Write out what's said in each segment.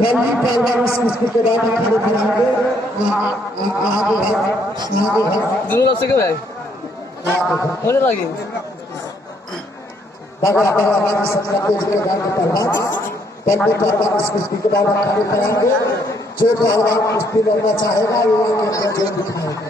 पहली पहलवान कुश्ती के बाद खड़े कराएंगे। दोनों से क्यों है होने लगी बगड़ा बगड़ा संख्या के बाद पहलवान पहली पहलवान कुश्ती के बाद खड़े कराएंगे। जो पहलवान कुश्ती लड़ना चाहेगा वो आके जो दिखाएगा।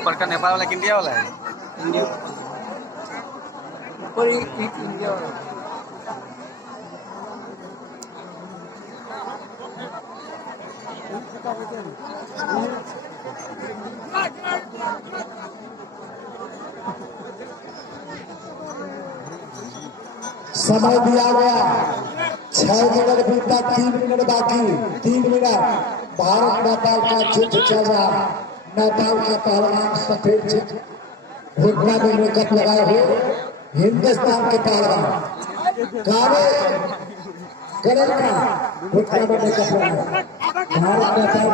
ऊपर का नेपाल वाला इंडिया वाला है इंडिया ऊपर इंडिया वाला समय दिया गया 6 मिनट बीता 3 मिनट बाकी 3 मिनट भारत नेपाल का युद्ध चल रहा। नेपाल का पहलवान सफेद घुटना में मेकअप लगाए हुए हिंदुस्तान के पहलवान काले कलर का घुटना में मेकअप लगाए भारत नेपाल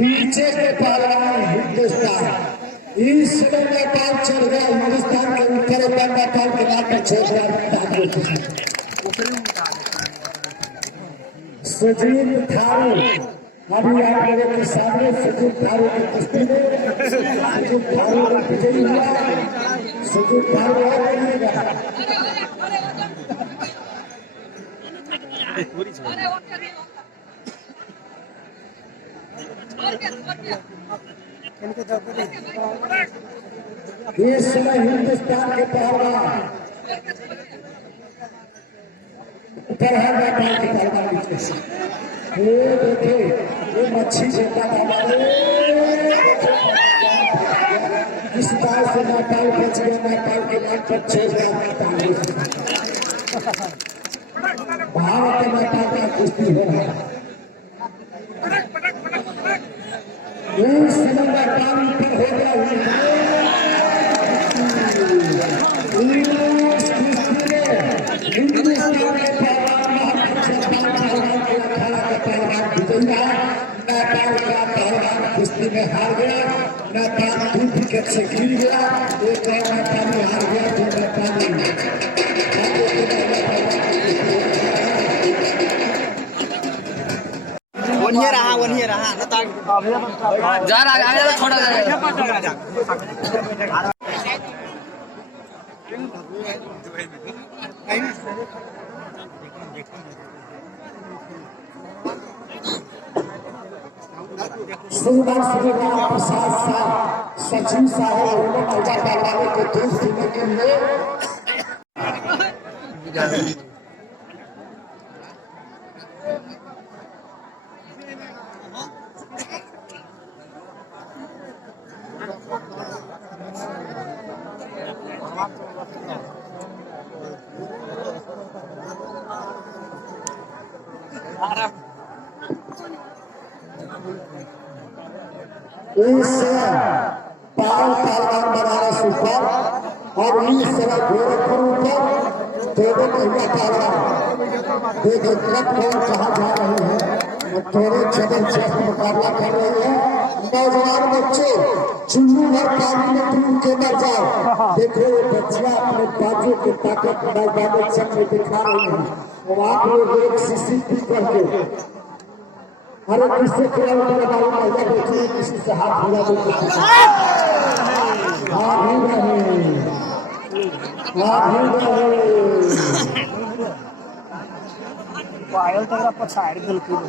नीचे के पहलवान हिंदुस्तान इस नेपाल चल गया हिंदुस्तान के ऊपर नेपाल के नाम पर छोड़ रहा। सजीव थारू अभी आप लोगों के सामने सजीव थारू की कुश्ती में सजीव थारू ने विजयी हुआ। सजीव थारू इस समय हिंदुस्तान के पहलवान ऊपर है नेपाल के पहलवान नीचे से ये देखिए ये मच्छी जेता इस बार से नेपाल बच गया। नेपाल के नाम पर 6,000 भारत नेपाल का कुश्ती हो रहा है। इस समय नेपाल ऊपर हो गया कुश्ती में हार गया। नेपाल 2 विकेट से गिर गया। एक और नेपाल हार गया जो नेपाल वन ही रहा जा रहा छोड़ा जा प्रसाद साहब सचिव साहब महिला पहलवानों को दूर देने के लिए इस पाल पहलवान बनारस ऊपर और इस समय गोरखपुर ऊपर दोनों महिला पहलवान देखिए कब कौन कहाँ जा रहे हैं। थोड़े जबरदस्त मुकाबला कर रहे हैं। नौजवान बच्चे चुन्नू भर पानी में डूब के मर जाओ। देखो ये बच्चियां अपने बाजू की ताकत मैदानी चक में दिखा रही हैं। आप लोग एक सीसी पी करके अरे किससे खिलाड़ी महिला देखिए किसी से हाथ मिला तो पायल तक आप साइड बिल्कुल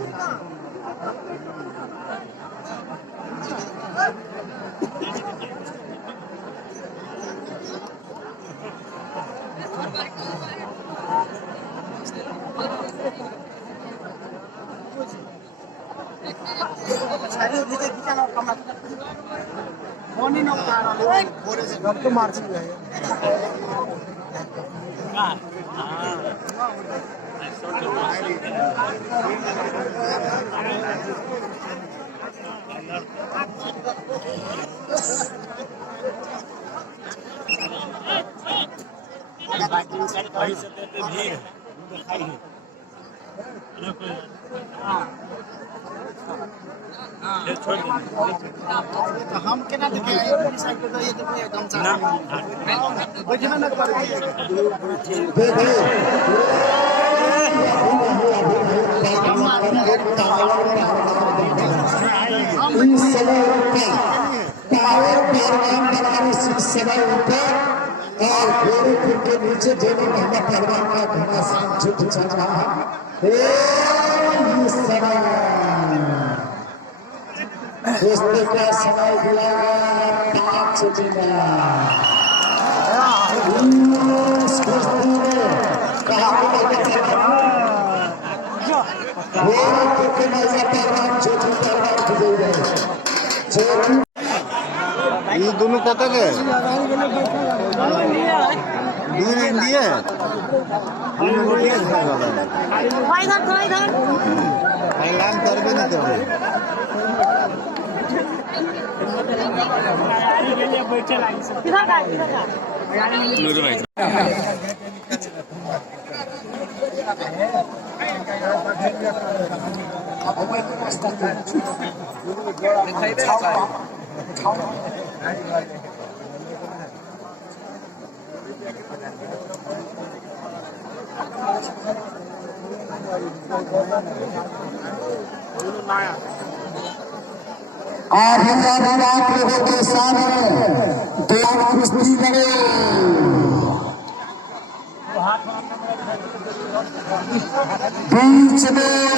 फोन ही ना उठा रहा है, बोरे से घर तो मार चुका है। हम केना देखे साइकिल तो ये तो एकदम ना बैठना ना इस समय समय ऊपर और घोड़े के नीचे दोनों महिला पहलवान का घमासान युद्ध चल रहा है। इस समय दोस्तों का समय दिया गया 5 मिनट। इस कुश्ती में कहा घोड़े के महिला पहलवान युद्ध पहलवान विजयी रहे। ये दोनों कतक है दूर इंडिया ऐलान कर भी नहीं कर और हिंदुस्तान लोगों के सामने दो कुश्ती लड़े। बीच में